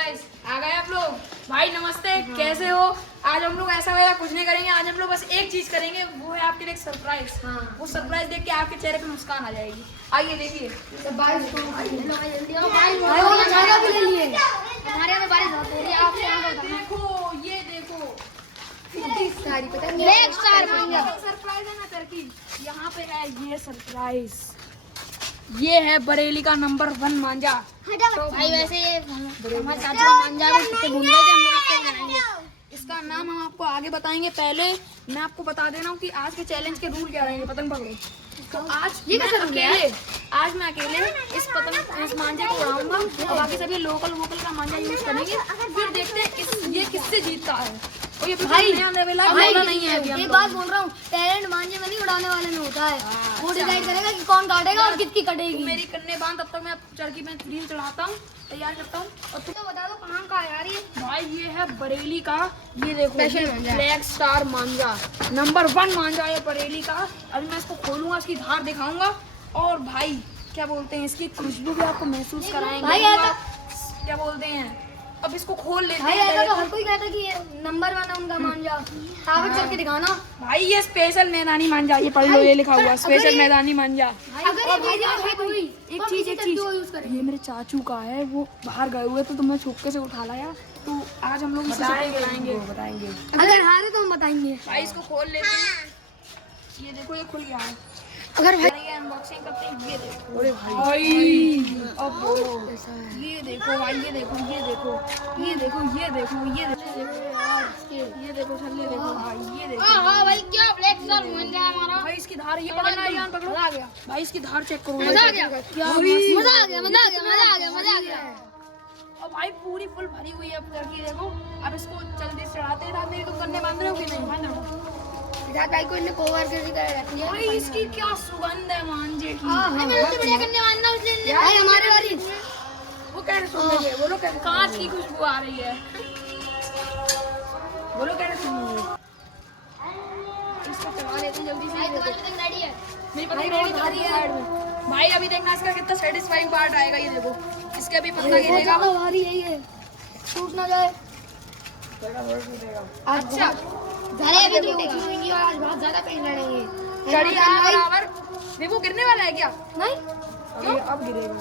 Guys, आ गए आप लोग। भाई नमस्ते, कैसे हो? आज हम लोग ऐसा वैसा कुछ नहीं करेंगे। आज हम लोग बस एक चीज करेंगे, वो है आपके लिए एक सरप्राइज। वो सरप्राइज देख के आपके चेहरे पे मुस्कान आ जाएगी। आइए देखिए। तो बारिश को भाई वो झाड़ा भी ले लिए। हमारे यहाँ बारिश बहुत हो रही है। आपसे यहाँ का देखो, ये देखो सारी पता नहीं ब्लैक स्टार मांगा सरप्राइज है ना तरकीब। यहाँ पे है ये सरप्राइज। ये है बरेली का नंबर 1 मांझा। तो भाई वैसे ये हमारे चाचा का मांझा को कितने भूल गए थे, हम लोग इससे बनाएंगे। इसका नाम हम आपको आगे बताएंगे। पहले मैं आपको बता दे रहा हूँ कि आज के चैलेंज के रूल क्या रहेंगे। पतंग पकड़ो। तो आज ये मैं कैसे रूल है? अकेले इस मांझे को उड़ाऊंगा और बाकी सभी लोकल वोकल का मांझा यूज करेंगे। फिर देखते हैं ये किससे जीतता है। और ये भाई नया लेवल है, नहीं है अभी हम एक लोग। बात बोल रहा हूँ, टैलेंट मांझे में नहीं उड़ाने वाले में होता है। वो डिसाइड करेगा कि कौन काटेगा और किसकी कटेगी। मेरी कन्ने बांध, तब तक मैं चरखी में रील चढ़ाता हूँ, तैयार करता हूँ। और तो बता दो कहाँ का है यार ये? भाई ये है बरेली का, ये देखो Special मांझा। ब्लैक स्टार मांझा, नंबर 1 मांझा है बरेली का। अभी मैं इसको खोलूंगा, इसकी धार दिखाऊंगा और भाई क्या बोलते हैं, इसकी खुशबू भी आपको महसूस कराएंगे। भाई ऐसा क्या बोलते हैं, अब इसको खोल लेते भाई हैं। ऐसा तो हर कोई कहता है कि ये नंबर 1 है उनका मांझा। साबित करके दिखाना। भाई ये स्पेशल मैदानी मांझा, ये पढ़ लो, ये लिखा हुआ स्पेशल मैदानी मांझा। अगर ये वीडियो हिट हुई एक चीज ये मेरे चाचू का है, वो बाहर गए हुए तो मैं छुपके से उठा लाया। तो आज हम लोग इसे बताएंगे। अगर हारे तो हम बताएंगे। भाई इसको खोल लेते हैं। ये देखो, ये खुल गया है। अगर भाई ये अनबॉक्सिंग करते हैं। ये देखो, अरे भाई अब ये देखो भाई, ये देखो, ये देखो, ये देखो, ये देखो, ये देखो, ये देखो छल्ले देखो भाई, ये देखो। हां भाई क्या ब्लैक स्टार मांझा है हमारा। भाई इसकी धार, ये पकड़ना है यार, पकड़ो। मजा आ गया। भाई इसकी धार चेक करो। मजा आ गया। क्या मजा आ गया, मजा आ गया, मजा आ गया, मजा आ गया। और भाई पूरी फुल भरी हुई है अब लड़की, देखो। अब इसको जल्दी से चढ़ाते हैं। मेरी तो करने बांध रहे हो कि नहीं? सिद्धार्थ भाई को इन्हें कोवर करके कर रखी है। भाई इसकी क्या सुगंध है मांझे की। हां मैं उससे बढ़िया करने वाला उसने भाई हमारे वाली वो कह रहे सुनेंगे, बोलो कह रहे कांच की खुशबू आ रही है। बोलो कह रहे सुनेंगे। इसको चला लेते हैं जल्दी से। भाई तुम्हारी पतंग रेडी है। मेरी पतंग रेडी भारी है साइड में। भाई अभी देखना इसका कितना सेटिस्फाइंग पार्ट आएगा। ये देखो, इसके अभी पतंग गिरेगा। भारी है ये, टूट ना जाए। अच्छा घरे अभी टूटेगी होंगी और आज बहुत ज्यादा पेन लड़ेंगे। चढ़ी आ बराबर। देखो गिरने वाला है क्या? नहीं क्यों? अब गिरेगा।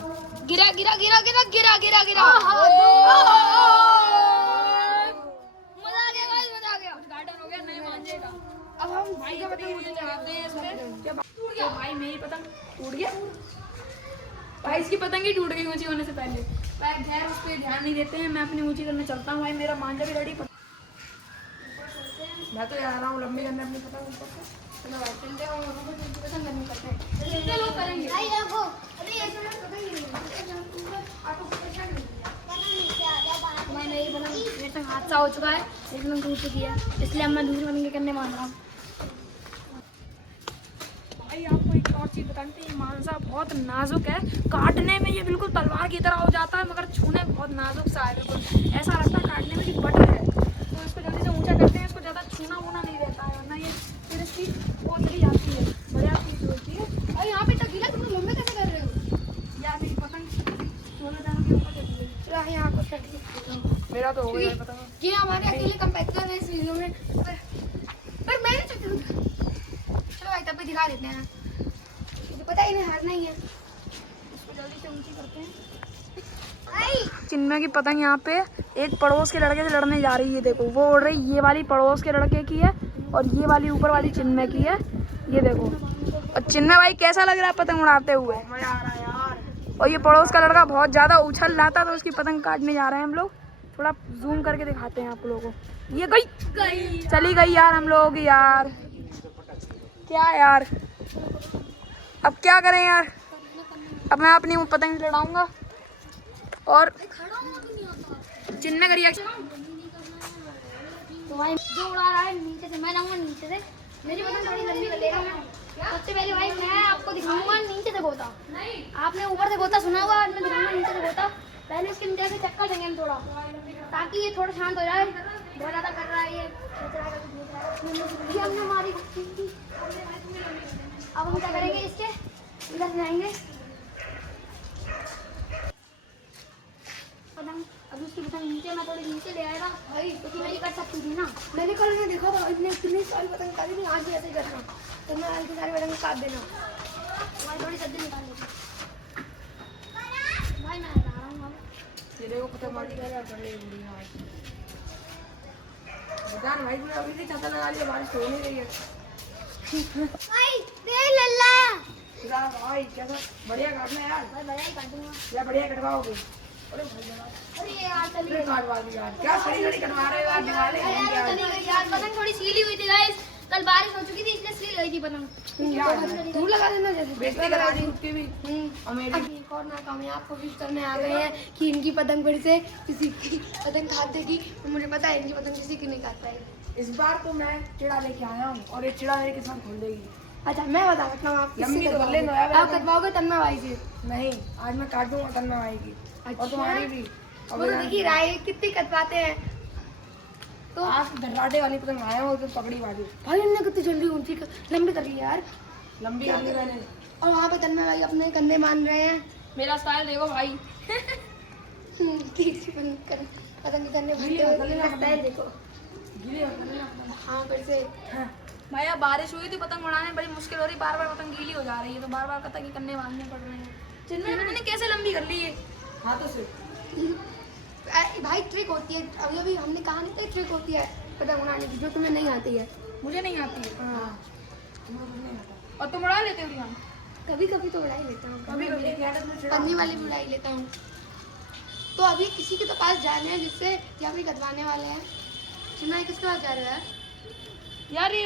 गिरा गिरा गिरा गिरा गिरा गिरा गिरा। मजा आ गया भाई, मजा आ गया। गार्डन हो गया नए मांझे का। अब हम भाई का पतंग मुझे चढ़ाते हैं इसमें। क्या टूट गया? भाई मेरी पतंग टूट गया। भाई इसकी पतंग ही टूट गई ऊंची होने से पहले। भाई खैर उस पर ध्यान नहीं देते हैं। मैं अपनी ऊंची करने चलता हूँ। भाई मेरा मांझा भी रेडी। मैं तो जा रहा हूँ लंबी करने अपनी पतंग ऊपर से। चलो भाई चलते हैं और पतंग करनी करते हैं। कितने लोग करेंगे? भाई देखो अरे ये सब पतंग नहीं भाई मेरी पतंग मेरे संग हादसा हो चुका है, एक पतंग टूट चुकी है, इसलिए अब मैं दूसरी पतंग करने मान रहा हूँ। भाई आपको एक और चीज बताते हैं, ये मांझा बहुत नाजुक है। काटने में ये बिल्कुल तलवार की तरह हो जाता है, मगर छूने में बहुत नाजुक सा है। बिल्कुल ऐसा लगता है काटने में कि बटर है। तो इसको जल्दी से ऊंचा करते हैं। इसको ज्यादा छूना वूना नहीं रहता है, वरना ये फिर इसकी वो चली जाती है, बढ़िया चीज होती है। और यहाँ पे तक गिरा, तुम लंबे कैसे कर रहे हो? या मेरी पतंग 16 जन के ऊपर चली गई। चलो यहाँ कुछ कर मेरा तो हो गया पतंग। ये हमारे अकेले कंपेटिटर हैं इस वीडियो में, पर मैं नहीं चाहती हूँ। चलो भाई तब भी दिखा देते हैं, मुझे पता ही नहीं हारना ही है। इसको जल्दी से ऊंची करते हैं। चिन्मय की पतंग यहाँ पे एक पड़ोस के लड़के से लड़ने जा रही है। देखो वो उड़ रही, ये वाली पड़ोस के लड़के की है और ये वाली ऊपर वाली चिन्मय की है। ये देखो, और चिन्मय भाई कैसा लग रहा है पतंग उड़ाते हुए? मजा आ रहा है यार। और ये पड़ोस का लड़का बहुत ज्यादा उछल रहा था, तो उसकी पतंग काटने जा रहे हैं हम लोग। थोड़ा जूम करके दिखाते हैं आप लोगों को। ये गई, चली गई यार हम लोग। यार क्या यार, अब क्या करें यार। अब मैं अपनी पतंग लड़ाऊंगा और चिन्मय का रिएक्शन। तो भाई जो उड़ा रहा है नीचे से, मैं लाऊंगा नीचे से। मेरी पतंग थोड़ी लंबी कर लेगा मैं। सबसे पहले भाई मैं आपको दिखाऊंगा नीचे से गोता। आपने ऊपर से गोता सुना होगा, मैं दिखाऊंगा नीचे से गोता। पहले इसके नीचे से चक्कर देंगे हम थोड़ा, ताकि ये थोड़ा शांत हो जाए। बहुत ज्यादा कर रहा है ये हमने हमारी। अब हम क्या करेंगे, इसके इधर जाएंगे पतंग अब उसकी पतंग नीचे मैं थोड़ी नीचे ले आया था भाई क्योंकि मेरी कट सकती थी ना। मैंने कल में देखा था इतनी सारी पतंग काटी थी, आज भी ऐसे ही करना, तो मैं आज की सारी पतंग काट देना। भाई थोड़ी सब्जी निकाल लेती। भाई मैं आ रहा हूँ अब। तेरे को पतंग मारी कर रहा है बता भाई, तूने अभी से छाता लगा लिया, बारिश हो नहीं रही है। भाई दे लल्ला। खुदा भाई कैसा बढ़िया काटना यार, भाई बढ़िया ही काटूंगा। या बढ़िया कटवाओगे। अरे भाई अरे यार चली गई। काटवा दी यार, क्या सही सही कटवा रहे हो यार, दिवाली अरे यार चली गई यार, पतंग थोड़ी सीली हुई थी गाइस। कल बारिश हो चुकी थी इसलिए सील गई थी पतंग। तू लगा देना जैसे बेइज्जती करा दी उसकी भी। और मेरी एक और नाकामयाब कोशिश करने आ गए हैं कि इनकी पतंग फिर से किसी की पतंग काट देगी, तो मुझे पता है इनकी पतंग किसी की नहीं काट पाएगी। इस बार तो मैं चिड़ा लेके आया हूँ और एक चिड़ा मेरे के साथ खोल देगी। अच्छा मैं बता सकता हूँ आप लंबी तो ले लो यार, आप कटवाओगे तन्ना भाई से। नहीं आज मैं काट दूंगा तन्ना भाई की और तुम्हारी भी। वो तो देखिए राय कितनी कटवाते हैं। तो आज धर्राटे वाली पतंग आया हूँ तो पकड़ी वाली भाई इनने कितनी जल्दी ऊंची लंबी कर ली यार। लंबी वाली मैंने। और वहाँ पे तन्ना भाई अपने कंधे मान रहे हैं। मेरा स्टाइल देखो भाई। तीसरी पतंग के कंधे गिली भागते मत हुए लेना स्टाइल देखो। गिली मत लेना। हाँ फिर से भाई अब बारिश हुई थी, पतंग उड़ाने बड़ी मुश्किल हो रही, बार बार पतंग गीली हो जा रही है, तो बार बार पतंग के कन्ने बांधने पड़ रहे हैं। जिनमें मैंने कैसे लंबी कर ली है। हाथों से भाई ट्रिक होती है, अभी अभी हमने कहा नहीं था ट्रिक होती है पतंग उड़ाने की, जो तुम्हें नहीं आती है। मुझे नहीं आती है। हाँ और तुम उड़ा लेते हो ध्यान। कभी कभी तो उड़ा ही लेता हूँ, कभी कभी पन्नी वाली भी उड़ा ही लेता हूँ। तो अभी किसी के तो पास जाने हैं जिससे या भी कटवाने वाले हैं। मैं किसके पास जा रहे हो यार? यार ये